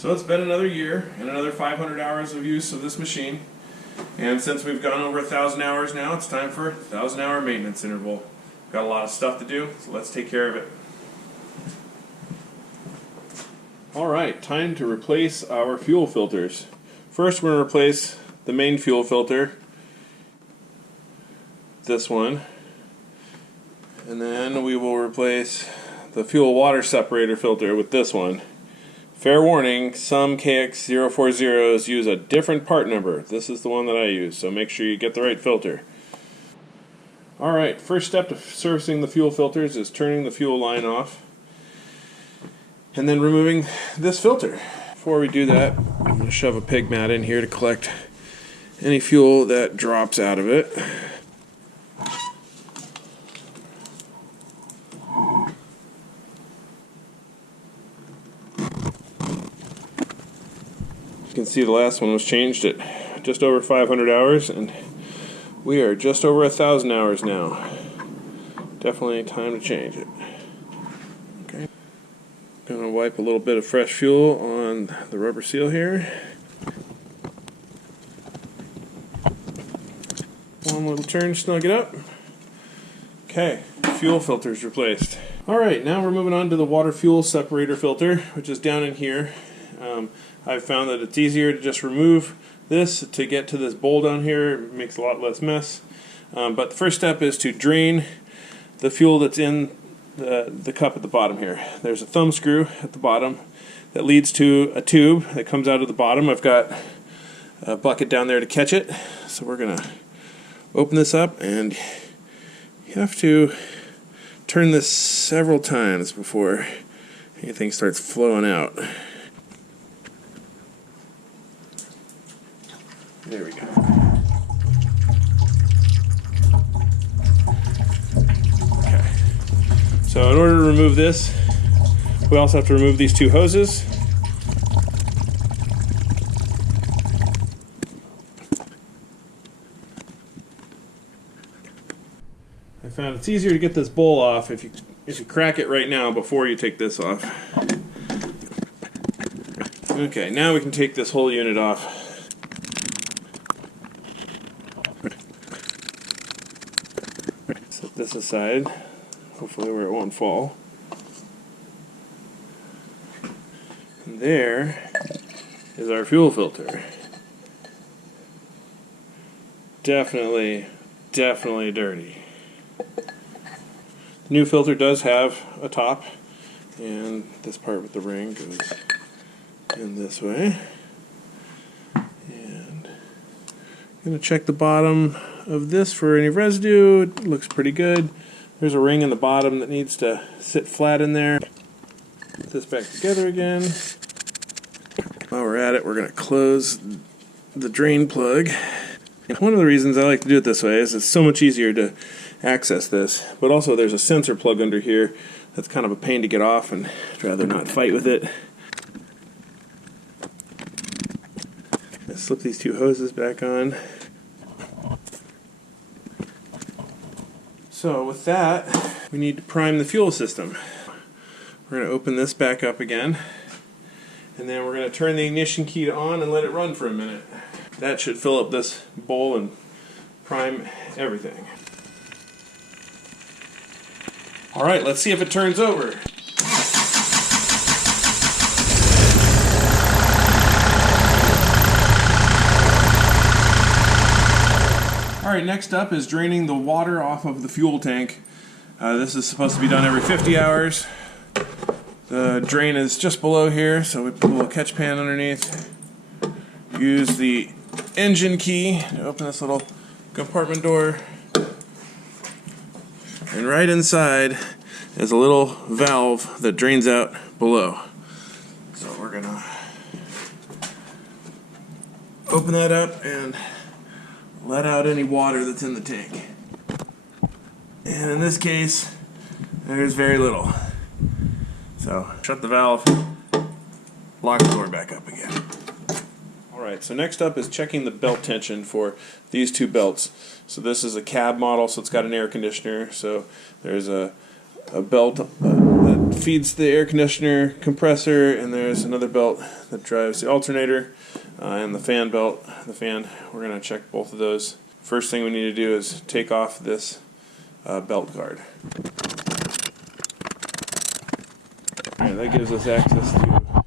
So it's been another year and another 500 hours of use of this machine. And since we've gone over 1,000 hours now, it's time for a 1,000-hour maintenance interval. Got a lot of stuff to do, so let's take care of it. Alright, time to replace our fuel filters. First we're going to replace the main fuel filter, this one, and then we will replace the fuel water separator filter with this one. Fair warning, some KX040s use a different part number. This is the one that I use, so make sure you get the right filter. Alright, first step to servicing the fuel filters is turning the fuel line off and then removing this filter. Before we do that, I'm going to shove a pig mat in here to collect any fuel that drops out of it. You can see the last one was changed at just over 500 hours, and we are just over 1,000 hours now. Definitely time to change it. Okay. Gonna wipe a little bit of fresh fuel on the rubber seal here. One little turn, snug it up. Okay, fuel filter's replaced. Alright, now we're moving on to the water fuel separator filter, which is down in here. I've found that it's easier to just remove this to get to this bowl down here. It makes a lot less mess. But the first step is to drain the fuel that's in the cup at the bottom here. There's a thumb screw at the bottom that leads to a tube that comes out of the bottom. I've got a bucket down there to catch it. So we're going to open this up, and you have to turn this several times before anything starts flowing out. There we go. Okay. So in order to remove this, we also have to remove these two hoses. I found it's easier to get this bowl off if you crack it right now before you take this off. Okay, now we can take this whole unit off. Set this aside, hopefully where it won't fall. And there is our fuel filter. Definitely dirty. The new filter does have a top, and this part with the ring goes in this way. And I'm going to check the bottom of this for any residue. It looks pretty good. There's a ring in the bottom that needs to sit flat in there. Put this back together again. While we're at it, we're going to close the drain plug. One of the reasons I like to do it this way is it's so much easier to access this, but also there's a sensor plug under here that's kind of a pain to get off, and I'd rather not fight with it. I slip these two hoses back on. So with that, we need to prime the fuel system. We're going to open this back up again, and then we're going to turn the ignition key on and let it run for a minute. That should fill up this bowl and prime everything. Alright, let's see if it turns over. Alright, next up is draining the water off of the fuel tank. This is supposed to be done every 50 hours. The drain is just below here, so we put a little catch pan underneath. Use the engine key to open this little compartment door. And right inside is a little valve that drains out below. So we're going to open that up and let out any water that's in the tank. And in this case, there's very little. So shut the valve, lock the door back up again. Alright, so next up is checking the belt tension for these two belts. So this is a cab model, so it's got an air conditioner. So there's a belt that feeds the air conditioner compressor, and there's another belt that drives the alternator, and the fan belt. The fan, we're going to check both of those. First thing we need to do is take off this belt guard. Alright, that gives us access to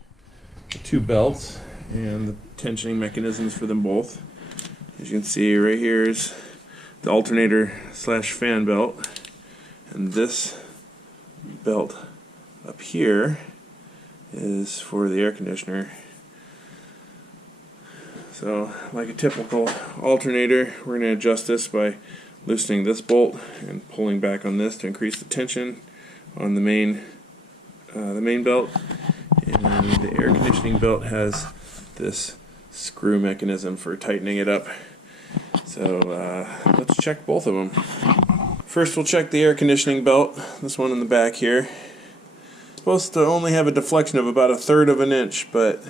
the two belts and the tensioning mechanisms for them both. As you can see, right here is the alternator slash fan belt, and this belt up here is for the air conditioner. So, like a typical alternator, we're going to adjust this by loosening this bolt and pulling back on this to increase the tension on the main belt. And the air conditioning belt has this screw mechanism for tightening it up. So let's check both of them. First we'll check the air conditioning belt, this one in the back here. It's supposed to only have a deflection of about 1/3 of an inch, but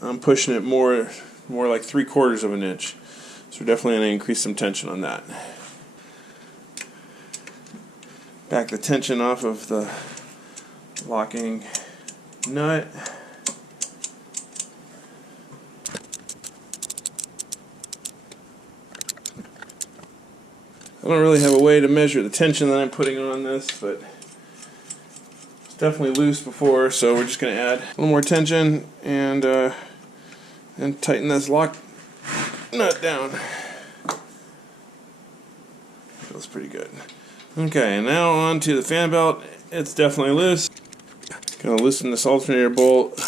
I'm pushing it more like 3/4 of an inch. So we're definitely going to increase some tension on that. Back the tension off of the locking nut. I don't really have a way to measure the tension that I'm putting on this, but it's definitely loose before, so we're just going to add a little more tension and tighten this lock nut down. Feels pretty good. Okay, now on to the fan belt. It's definitely loose. Gonna loosen this alternator bolt.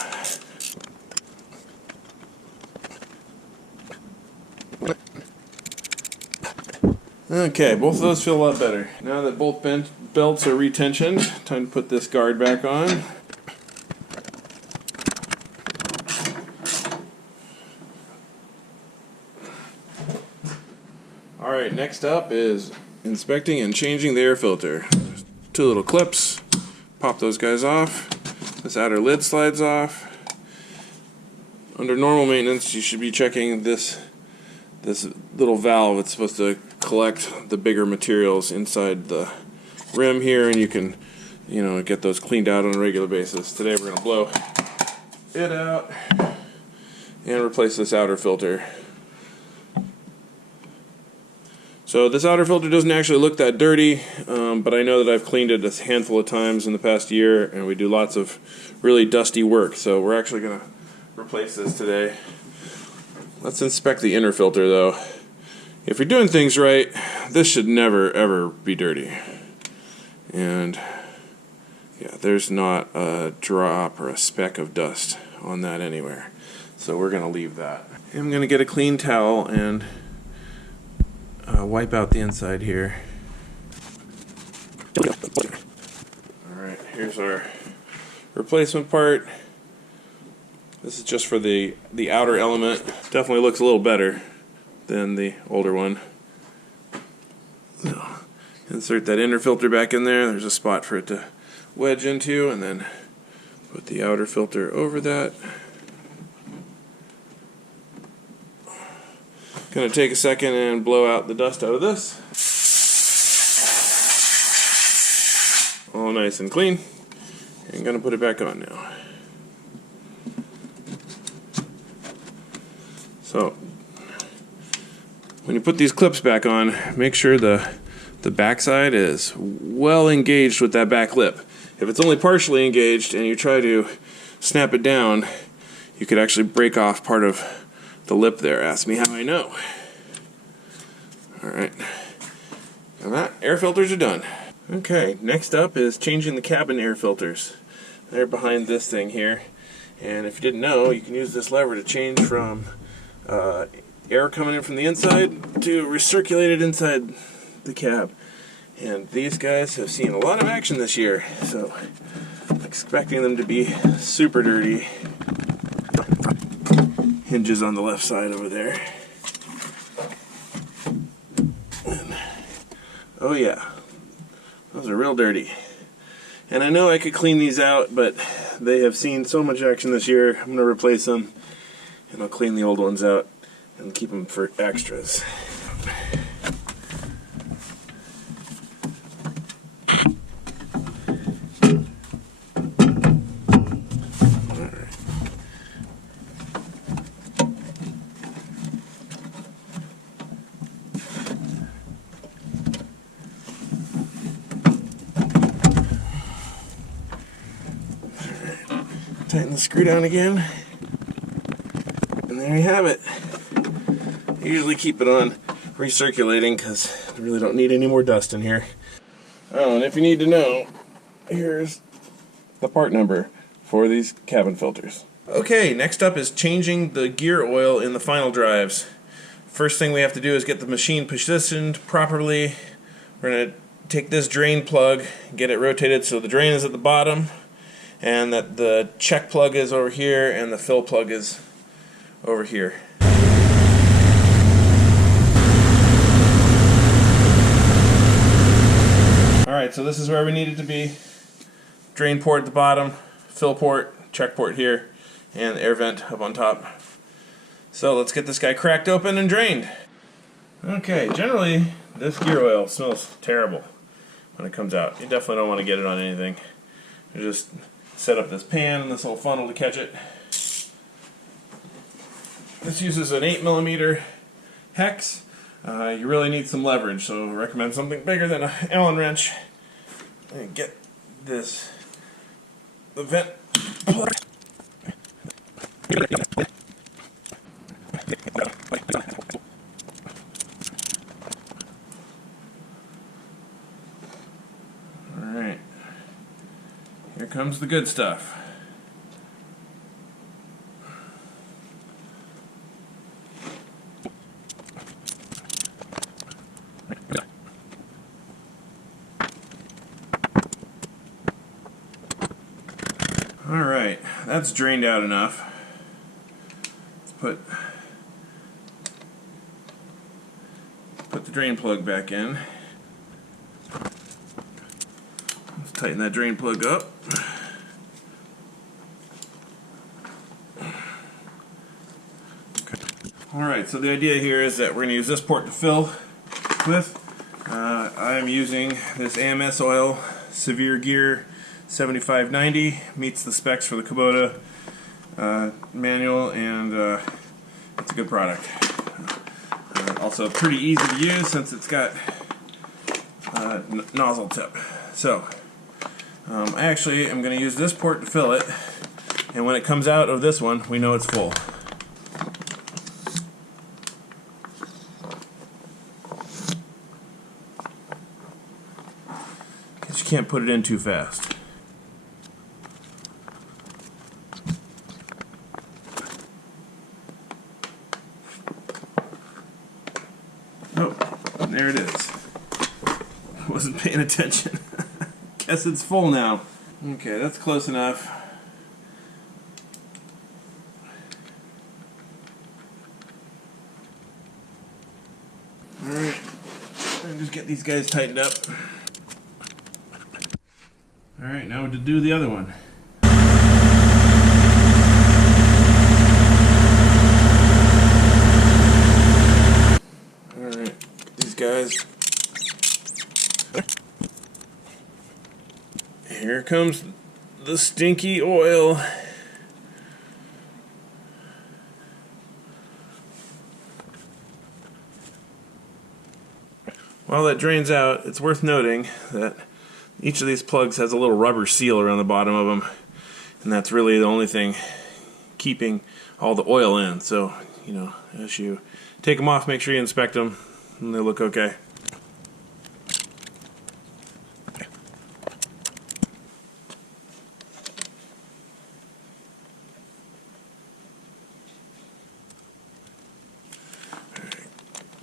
Okay, both of those feel a lot better. Now that both belts are retensioned, time to put this guard back on. Alright, next up is inspecting and changing the air filter. There's two little clips. Pop those guys off. This outer lid slides off. Under normal maintenance, you should be checking this little valve. It's supposed to collect the bigger materials inside the rim here, and you can, get those cleaned out on a regular basis. Today we're going to blow it out and replace this outer filter. So this outer filter doesn't actually look that dirty, but I know that I've cleaned it a handful of times in the past year, and we do lots of really dusty work, so we're actually going to replace this today. Let's inspect the inner filter though. If you're doing things right, this should never ever be dirty. And yeah, there's not a drop or a speck of dust on that anywhere. So we're going to leave that. I'm going to get a clean towel and wipe out the inside here. Alright, here's our replacement part. This is just for the outer element. Definitely looks a little better than the older one. So, insert that inner filter back in there. There's a spot for it to wedge into, and then put the outer filter over that. Gonna take a second and blow out the dust out of this. All nice and clean. And gonna put it back on now. So, when you put these clips back on, make sure the backside is well engaged with that back lip. If it's only partially engaged and you try to snap it down, you could actually break off part of the lip there. Ask me how I know. Alright. Now that, air filters are done. Okay, next up is changing the cabin air filters. They're behind this thing here. And if you didn't know, you can use this lever to change from air coming in from the inside to recirculated inside the cab. And these guys have seen a lot of action this year, so I'm expecting them to be super dirty. Hinges on the left side over there. And, oh yeah, those are real dirty. And I know I could clean these out, but they have seen so much action this year. I'm going to replace them, and I'll clean the old ones out and keep them for extras. Tighten the screw down again. And there you have it. I usually keep it on recirculating because I really don't need any more dust in here. Oh, and if you need to know, here's the part number for these cabin filters. Okay, next up is changing the gear oil in the final drives. First thing we have to do is get the machine positioned properly. We're going to take this drain plug, get it rotated so the drain is at the bottom, and that the check plug is over here and the fill plug is over here. Alright, so this is where we need it to be. Drain port at the bottom, fill port, check port here, and the air vent up on top. So let's get this guy cracked open and drained. Okay, generally this gear oil smells terrible when it comes out. You definitely don't want to get it on anything. You just set up this pan and this little funnel to catch it. This uses an 8mm hex. You really need some leverage, so I recommend something bigger than an Allen wrench. And get the vent plug. Alright, here comes the good stuff. Alright, that's drained out enough. Let's put the drain plug back in. Let's tighten that drain plug up. Alright, so the idea here is that we're going to use this port to fill with. I'm using this AMS oil, Severe Gear 7590, meets the specs for the Kubota manual, and it's a good product. Also pretty easy to use since it's got nozzle tip. So I actually am going to use this port to fill it, and when it comes out of this one, we know it's full. Because you can't put it in too fast. Oh, there it is. Wasn't paying attention. Guess it's full now. Okay, that's close enough. Alright, just get these guys tightened up. Alright, now to do the other one. Alright, these guys. Here comes the stinky oil. While that drains out, it's worth noting that each of these plugs has a little rubber seal around the bottom of them, and that's really the only thing keeping all the oil in. So, you know, as you take them off, make sure you inspect them, and they look okay.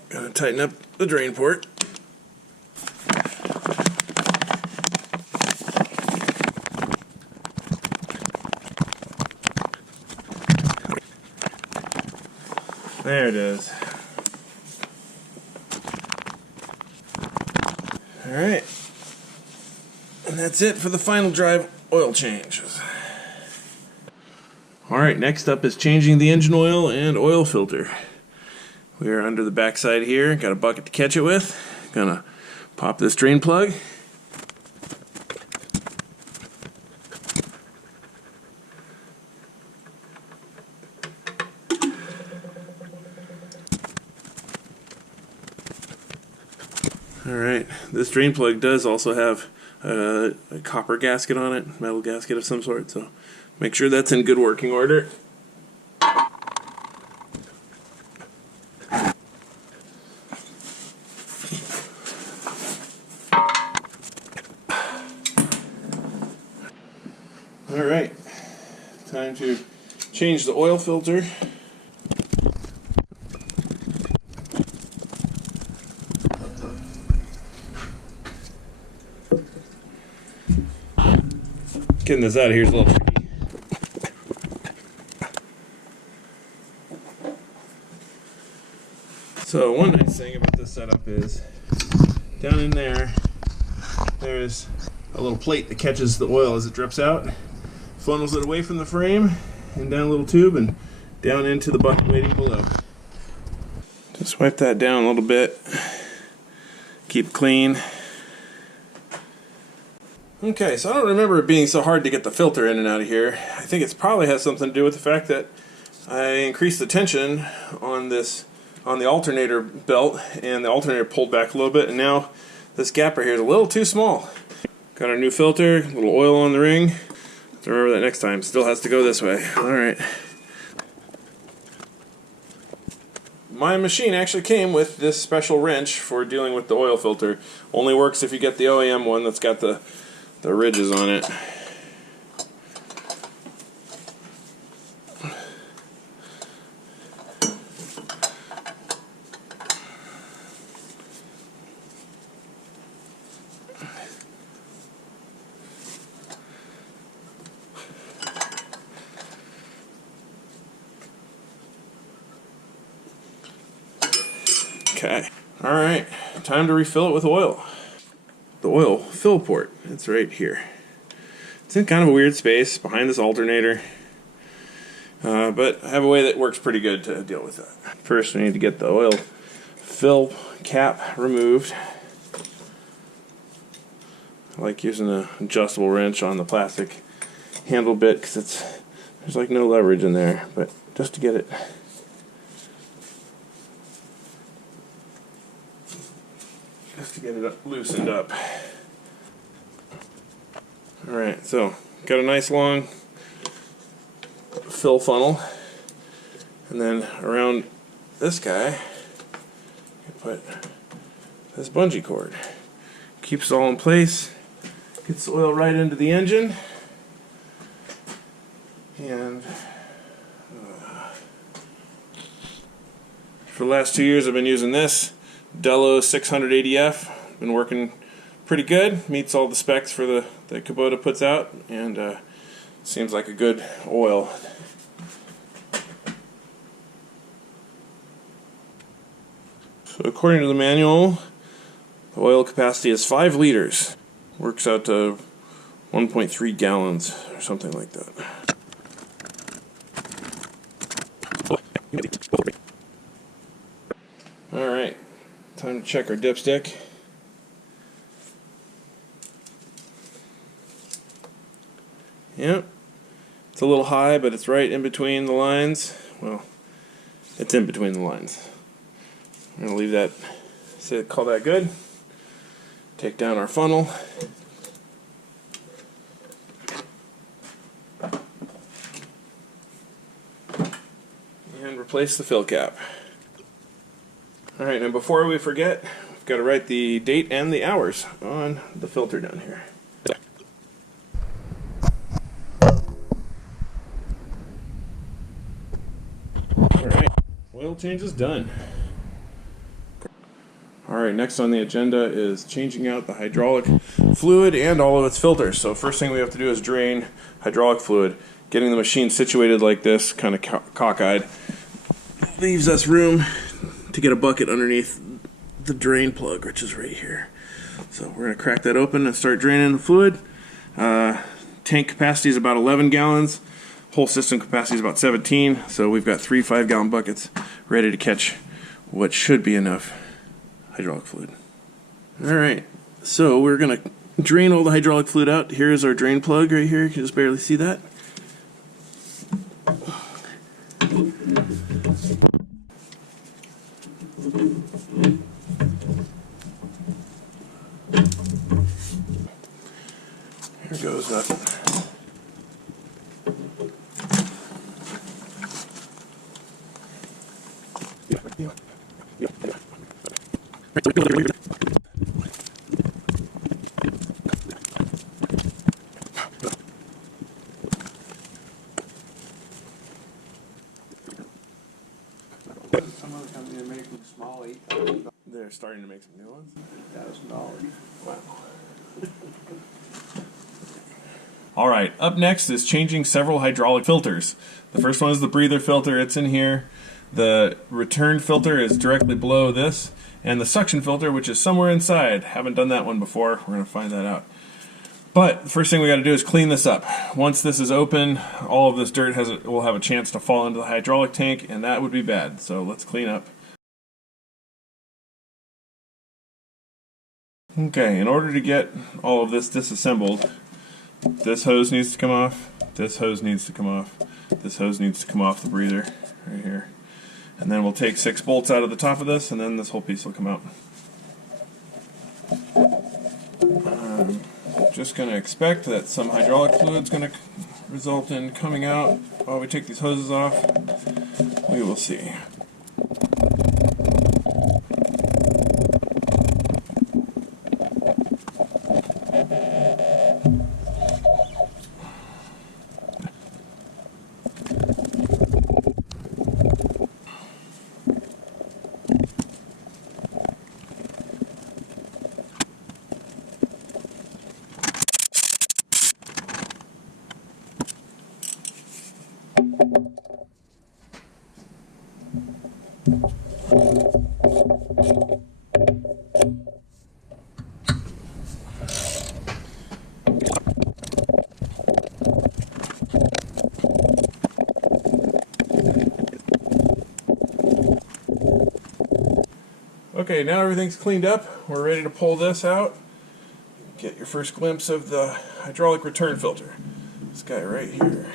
Gonna tighten up the drain port. There it is. Alright. And that's it for the final drive oil changes. Alright, next up is changing the engine oil and oil filter. We are under the backside here, got a bucket to catch it with. Gonna pop this drain plug. Alright, this drain plug does also have a copper gasket on it, metal gasket of some sort, so Make sure that's in good working order. Alright, time to change the oil filter. Getting this out of here is a little tricky. So one nice thing about this setup is down in there, there's a little plate that catches the oil as it drips out, funnels it away from the frame and down a little tube and down into the bucket waiting below. Just wipe that down a little bit, keep clean. Okay, so I don't remember it being so hard to get the filter in and out of here. I think it probably has something to do with the fact that I increased the tension on the alternator belt, and the alternator pulled back a little bit, and now this gap right here is a little too small. Got our new filter, a little oil on the ring. So remember that next time. Still has to go this way. Alright. My machine actually came with this special wrench for dealing with the oil filter. Only works if you get the OEM one that's got the ridges on it. Okay, alright, time to refill it with oil. The oil fill port, it's right here. It's in kind of a weird space behind this alternator, but I have a way that works pretty good to deal with that. First we need to get the oil fill cap removed. I like using an adjustable wrench on the plastic handle bit because there's like no leverage in there, but just to get it loosened up. Alright, so got a nice long fill funnel, and then around this guy you put this bungee cord. Keeps it all in place, gets the oil right into the engine, and for the last 2 years I've been using this Dello 680F. Been working pretty good, meets all the specs for the Kubota puts out, and seems like a good oil. So according to the manual, the oil capacity is 5 liters. Works out to 1.3 gallons or something like that. Alright, time to check our dipstick. Yep, it's a little high, but it's right in between the lines. Well, it's in between the lines. I'm going to leave that, call that good. Take down our funnel. And replace the fill cap. Alright, now before we forget, we've got to write the date and the hours on the filter down here. Alright, oil change is done. Alright, next on the agenda is changing out the hydraulic fluid and all of its filters. So first thing we have to do is drain hydraulic fluid. Getting the machine situated like this, kind of cockeyed, leaves us room to get a bucket underneath the drain plug, which is right here. So we're going to crack that open and start draining the fluid. Tank capacity is about 11 gallons. Whole system capacity is about 17. So we've got 3 5-gallon buckets ready to catch what should be enough hydraulic fluid. Alright, so we're going to drain all the hydraulic fluid out. Here's our drain plug right here. You can just barely see that. Here goes nothing. Some other company are making small $8,000. They're starting to make some new ones. $8,000. Wow. All right, up next is changing several hydraulic filters. The first one is the breather filter. It's in here. The return filter is directly below this, and the suction filter, which is somewhere inside. Haven't done that one before. We're going to find that out. But the first thing we got to do is clean this up. Once this is open, all of this dirt will have a chance to fall into the hydraulic tank, and that would be bad. So let's clean up. Okay, in order to get all of this disassembled, this hose needs to come off, this hose needs to come off, this hose needs to come off the breather right here. And then we'll take 6 bolts out of the top of this, and then this whole piece will come out. Just going to expect that some hydraulic fluid is going to result in coming out while we take these hoses off. We will see. Okay, now everything's cleaned up. We're ready to pull this out. Get your first glimpse of the hydraulic return filter. This guy right here.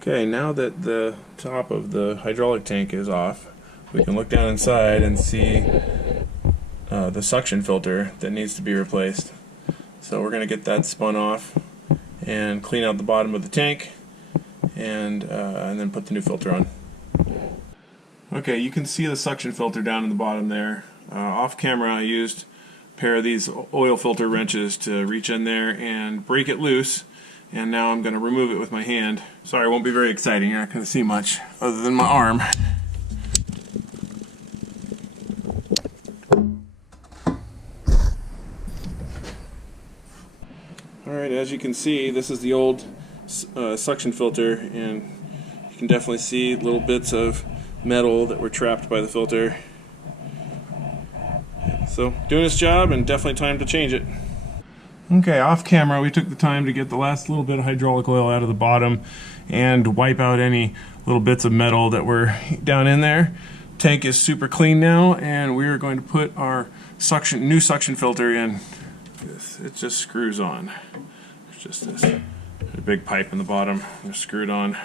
Okay, now that the top of the hydraulic tank is off, we can look down inside and see the suction filter that needs to be replaced. So we're going to get that spun off and clean out the bottom of the tank, and then put the new filter on. Okay, you can see the suction filter down in the bottom there. Off camera I used a pair of these oil filter wrenches to reach in there and break it loose, and now I'm going to remove it with my hand. Sorry, it won't be very exciting. You're not going to see much other than my arm. Alright, as you can see, this is the old suction filter, and you can definitely see little bits of metal that were trapped by the filter. So, doing its job, and definitely time to change it. Okay, off camera we took the time to get the last little bit of hydraulic oil out of the bottom and wipe out any little bits of metal that were down in there. Tank is super clean now, and we are going to put our new suction filter in. It just screws on. There's just this a big pipe in the bottom, just screwed on.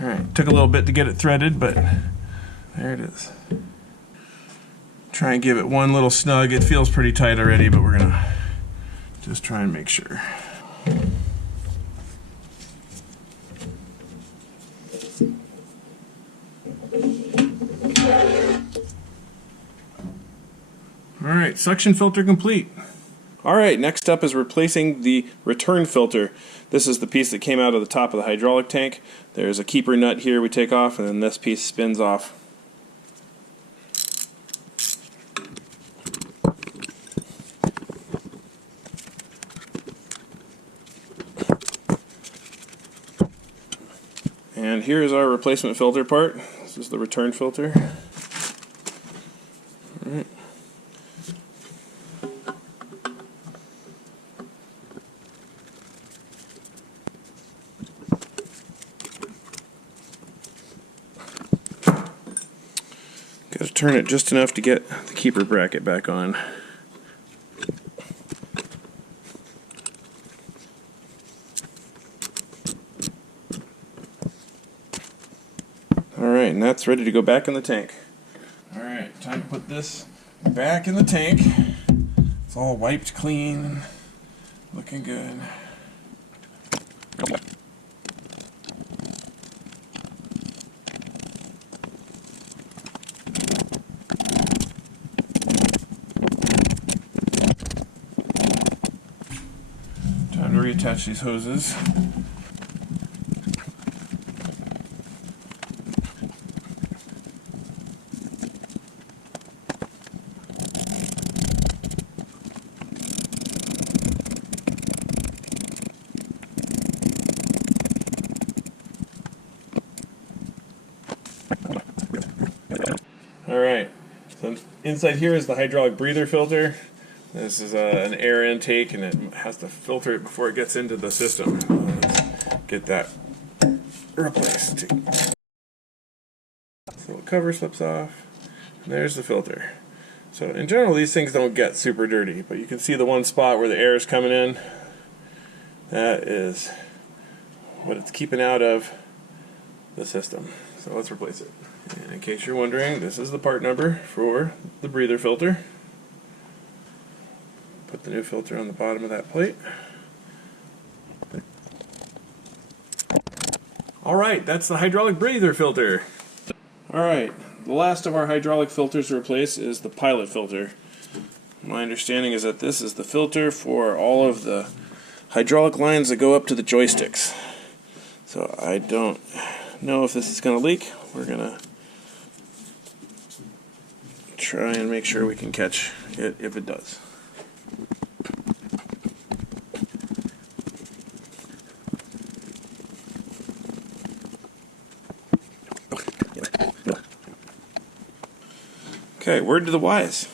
Alright, took a little bit to get it threaded, but there it is. Try and give it one little snug. It feels pretty tight already, but we're gonna just try and make sure. Alright, suction filter complete. Alright, next up is replacing the return filter. This is the piece that came out of the top of the hydraulic tank. There's a keeper nut here we take off, and then this piece spins off. And here's our replacement filter part. This is the return filter. Alright. Got to turn it just enough to get the keeper bracket back on. Alright, and that's ready to go back in the tank. Alright, Alright, time to put this back in the tank. It's all wiped clean, looking good. Time to reattach these hoses. Alright, so inside here is the hydraulic breather filter. This is an air intake, and it has to filter it before it gets into the system. Let's get that replaced. So the cover slips off, and there's the filter. So in general, these things don't get super dirty, but you can see the one spot where the air is coming in. That is what it's keeping out of the system. So let's replace it. And in case you're wondering, this is the part number for the breather filter. Put the new filter on the bottom of that plate. Alright, that's the hydraulic breather filter. Alright, the last of our hydraulic filters to replace is the pilot filter. My understanding is that this is the filter for all of the hydraulic lines that go up to the joysticks. So I don't know if this is going to leak. We're going to try and make sure we can catch it if it does. Okay, word to the wise.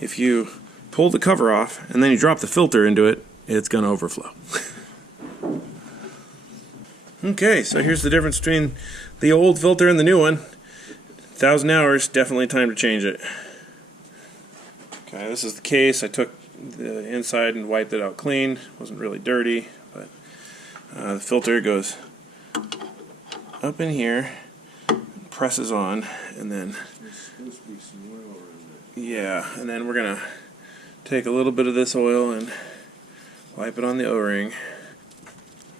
If you pull the cover off and then you drop the filter into it, it's going to overflow. Okay, so here's the difference between the old filter and the new one. 1,000 hours, definitely time to change it. Okay, this is the case. I took the inside and wiped it out clean. Wasn't really dirty, but the filter goes up in here, presses on, and then and then we're gonna take a little bit of this oil and wipe it on the O-ring,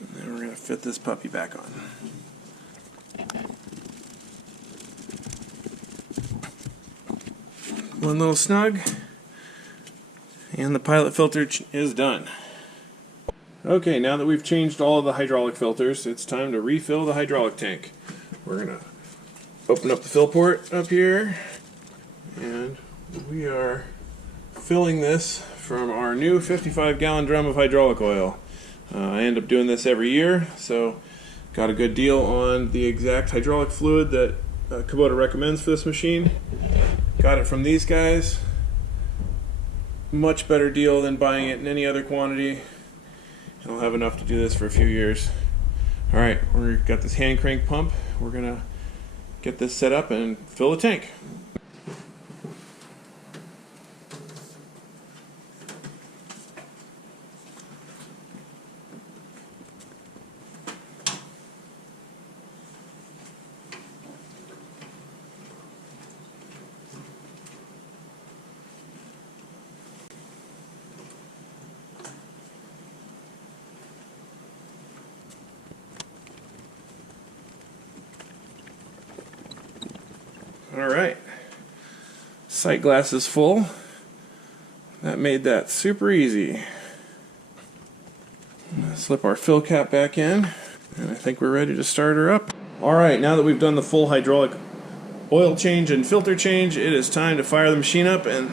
and then we're gonna fit this puppy back on. One little snug, and the pilot filter is done. Okay, now that we've changed all of the hydraulic filters, it's time to refill the hydraulic tank. We're gonna open up the fill port up here, and we are filling this from our new 55-gallon drum of hydraulic oil. I end up doing this every year, so got a good deal on the exact hydraulic fluid that Kubota recommends for this machine. Got it from these guys. Much better deal than buying it in any other quantity. And I'll have enough to do this for a few years. Alright, we've got this hand crank pump. We're gonna get this set up and fill the tank. Alright, sight glass is full. That made that super easy. Slip our fill cap back in, and I think we're ready to start her up. Alright, now that we've done the full hydraulic oil change and filter change, it is time to fire the machine up and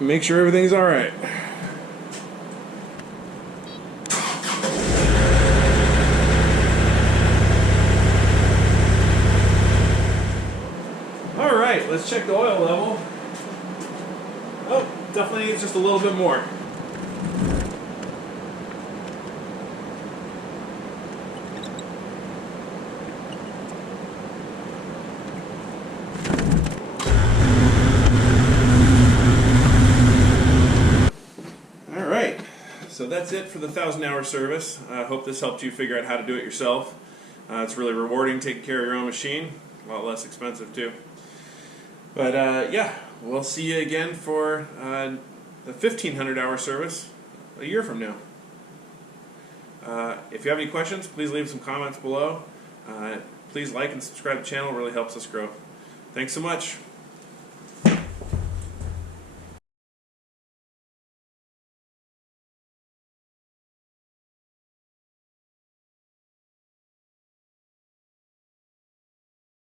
make sure everything's alright. Alright, let's check the oil level. Oh, definitely needs just a little bit more. Alright, so that's it for the 1,000-hour service. I hope this helped you figure out how to do it yourself. It's really rewarding taking care of your own machine. A lot less expensive too. But yeah, we'll see you again for the 1,500-hour service a year from now. If you have any questions, please leave some comments below. Please like and subscribe to the channel. It really helps us grow. Thanks so much.